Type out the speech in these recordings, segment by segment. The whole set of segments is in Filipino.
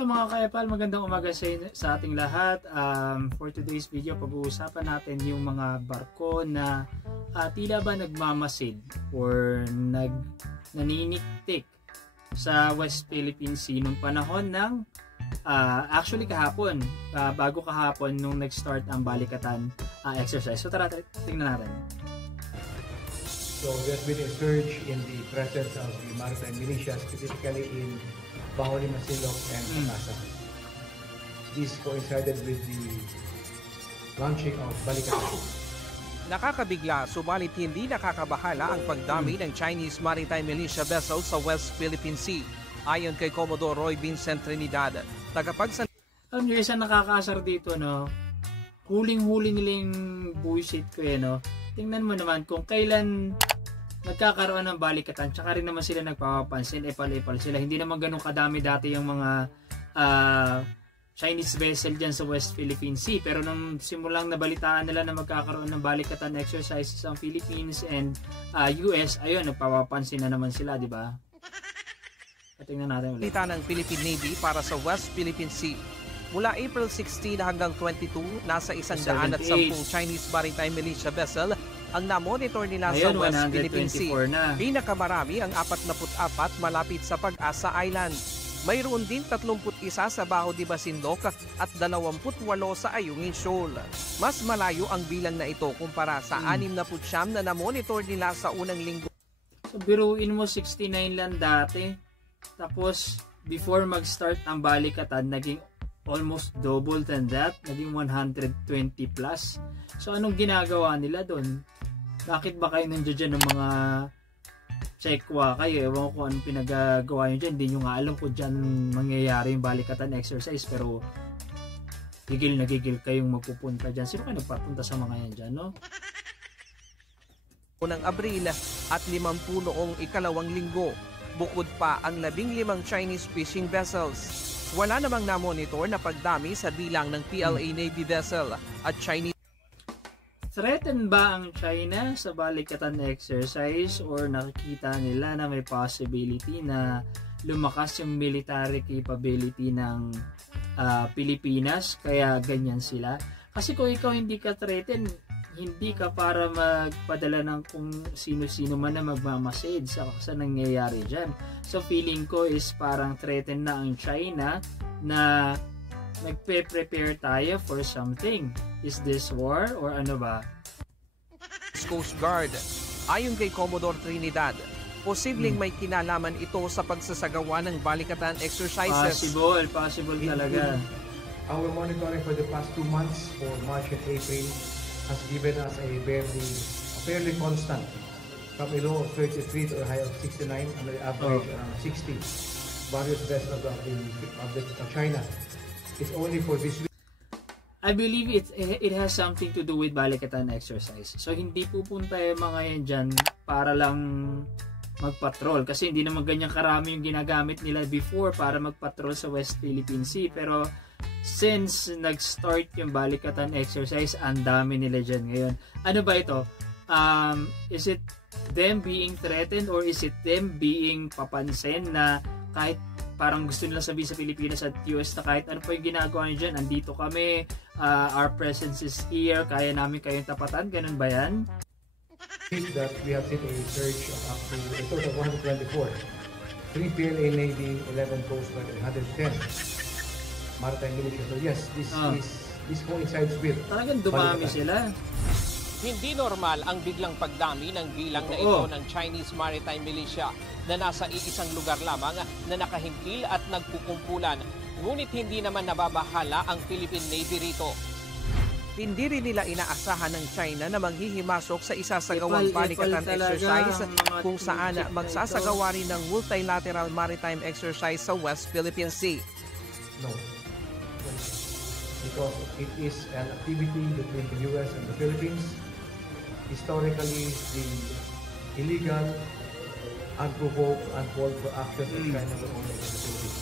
Hello mga ka-Epal, magandang umaga sa ating lahat. For today's video, pag-uusapan natin yung mga barko na tila ba nagmamasid or naniniktik sa West Philippine Sea nung panahon ng actually kahapon, bago kahapon nung nag-start ang balikatan exercise. So tara, tingnan natin. So there's been a surge in the presence of the maritime militia, specifically in Baholi, Masilok, and Pagasa. This coincided with the launching of Balikatan. Nakakabigla, subalit hindi nakakabahala ang pagdami ng Chinese maritime militia vessels sa West Philippine Sea. Ayon kay Commodore Roy Vincent Trinidad, Alam niyo, isa nakakaasar dito, no? Huling-huli nilang bullshit ko, no? Tingnan mo naman kung kailan nagkakaroon ng balikatan, tsaka rin naman sila nagpapapansin, epal-epal sila. Hindi naman ganun kadami dati yung mga Chinese vessel dyan sa West Philippine Sea. Pero nung simulang nabalitaan nila na magkakaroon ng balikatan exercises ang Philippines and US, ayun, nagpapapansin na naman sila, di ba? Tingnan natin ulit. Balita ng Philippine Navy para sa West Philippine Sea. Mula April 16 hanggang 22, nasa 110 Chinese maritime militia vessel ang na-monitor nila sa West Philippine Sea. Pinakamarami ang 44 malapit sa Pag-asa Island. Mayroon din 31 sa Baho de Masinloc at 28 sa Ayungin Shoal. Mas malayo ang bilang na ito kumpara sa 69 na na-monitor nila sa unang linggo. So biruin mo 69 lang dati. Tapos before mag-start ang balikatan, naging almost double than that, naging 120 plus. So anong ginagawa nila doon? Bakit ba kayo nandiyan ng mga checkwa kayo? Ewan ko anong pinagagawa nyo dyan. Hindi nyo nga alam kung dyan mangyayari yung balikatan exercise, pero gigil na gigil kayong magpupunta dyan. Sino kayo nagpapunta sa mga yan dyan, no? Unang Abril at 50 noong ikalawang linggo. Bukod pa ang 15 Chinese fishing vessels. Wala namang na-monitor na pagdami sa bilang ng PLA Navy vessel at Chinese. Threaten ba ang China sa balikatan exercise or nakikita nila na may possibility na lumakas yung military capability ng Pilipinas kaya ganyan sila? Kasi kung ikaw hindi ka threaten, hindi ka para magpadala ng kung sino-sino man na magmamasid sa nangyayari dyan. So feeling ko is parang threaten na ang China na nagpe-prepare tayo for something. Is this war or ano ba? Coast Guard. Ayon kay Commodore Trinidad, posibleng may kinalaman ito sa pagsasagawa ng balikatan exercises. Possible talaga. Our monitoring for the past 2 months for March and April has given us a fairly constant from a low of 33 to a high of 69 and the average 60 various vessels of China. It's only for this week. I believe it has something to do with balikatan exercise. So hindi pupunta yung mga yan dyan para lang magpatrol. Kasi hindi naman ganyan karami yung ginagamit nila before para magpatrol sa West Philippine Sea. Pero since nag-start yung balikatan exercise, ang dami nila dyan ngayon. Ano ba ito? Is it them being threatened or is it them being papansin na kahit parang gusto nila sabihin sa Pilipinas at US na kahit ano po yung ginagawa nyo dyan, andito kami, our presence is here, kaya namin kayong tapatan, ganun ba yan? That we have seen a surge of up to a total of 124. 3 PLA Navy, 11 Coast Guard, and 110 maritime militia. So yes, this coincides with talagang dumami sila. Hindi normal ang biglang pagdami ng bilang na ito ng Chinese maritime militia na nasa iisang lugar lamang na nakahimpil at nagkukumpulan. Ngunit hindi naman nababahala ang Philippine Navy rito. Hindi rin nila inaasahan ng China na manghihimasok sa isasagawang balikatan exercise kung saan magsasagawa rin ng multilateral maritime exercise sa West Philippine Sea. No. Because it is an activity between the US and the Philippines. Historically, the illegal, unprovoked, uncalled for action of China were only in the Philippines.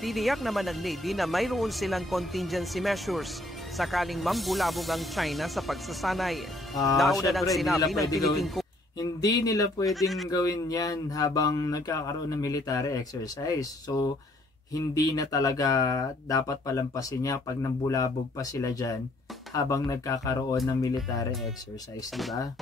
Tiniyak naman ng Navy na mayroon silang contingency measures sakaling mambulabog ang China sa pagsasanay. Nauna ng sinabi ng Philippine Hindi nila pwedeng gawin yan habang nagkakaroon ng military exercise. So, hindi na talaga dapat palampasin niya pag nambulabog pa sila dyan habang nagkakaroon ng military exercise, diba?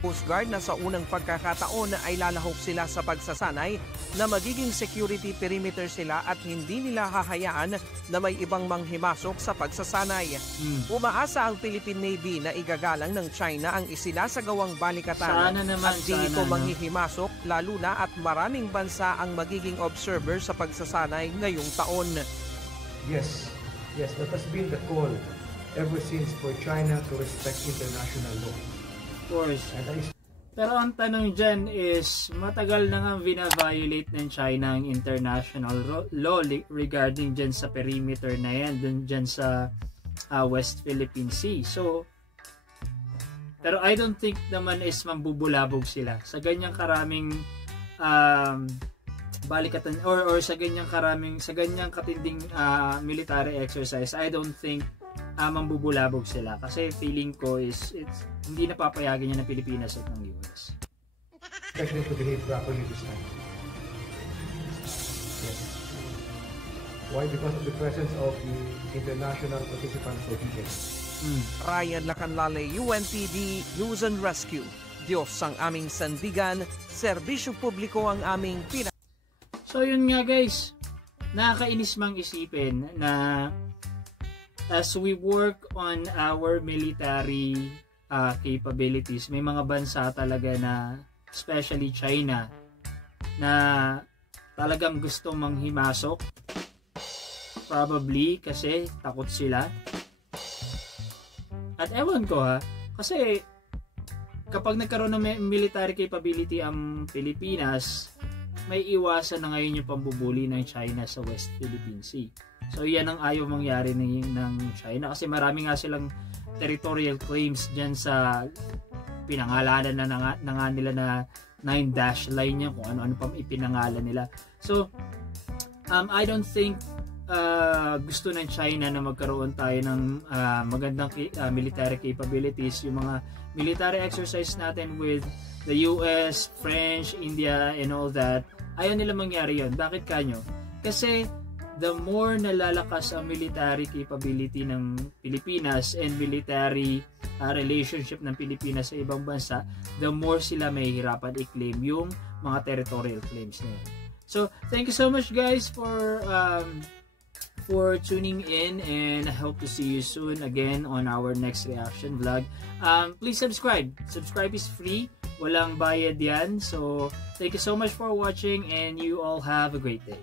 Coast Guard na sa unang pagkakataon ay lalahok sila sa pagsasanay na magiging security perimeter sila at hindi nila hahayaan na may ibang manghimasok sa pagsasanay. Umaasa ang Philippine Navy na igagalang ng China ang isinasagawang balikatan at di ito manghihimasok, lalo na at maraming bansa ang magiging observer sa pagsasanay ngayong taon. Yes, that has been the call ever since for China to respect international law. Course. Pero ang tanong dyan is, matagal na nga vina-violate ng China ang international law regarding dyan sa perimeter na yan, dyan sa West Philippine Sea. So, pero I don't think naman is mambubulabog sila sa ganyang karaming balikatan or sa ganyang katinding military exercise. I don't think mambubulabog sila kasi feeling ko is hindi napapayagan niya ng Pilipinas at ng US. Expect them to behave properly this time. Yes. Why? Because of the presence of the international participants for DJs. Ryan Lacanlale, UNTD News and Rescue. Diyos ang aming sandigan, serbisyo publiko ang aming So yun nga guys, nakakainis mang isipin na as we work on our military capabilities, may mga bansa talaga na, especially China, na talagang gusto manghimasok. Probably kasi takot sila. At ewan ko kasi kapag nagkaroon ng military capability ang Pilipinas, may iwasan na ngayon yung pambubuli ng China sa West Philippine Sea. So yan ang ayaw mangyari ng China kasi marami nga silang territorial claims dyan sa pinangalanan na nga nila na 9-dash line niya, kung ano-ano pa ipinangalan nila. So I don't think gusto ng China na magkaroon tayo ng magandang military capabilities. Yung mga military exercise natin with the US, French, India and all that, ayaw nila mangyari yun. Bakit kanyo? Kasi the more nalalakas ang military capability ng Pilipinas and military relationship ng Pilipinas sa ibang bansa, the more sila mahihirapan i-claim yung mga territorial claims na yun. So, thank you so much guys for tuning in, and I hope to see you soon again on our next reaction vlog. Please subscribe. Subscribe is free. Walang bayad yan. So, thank you so much for watching and you all have a great day.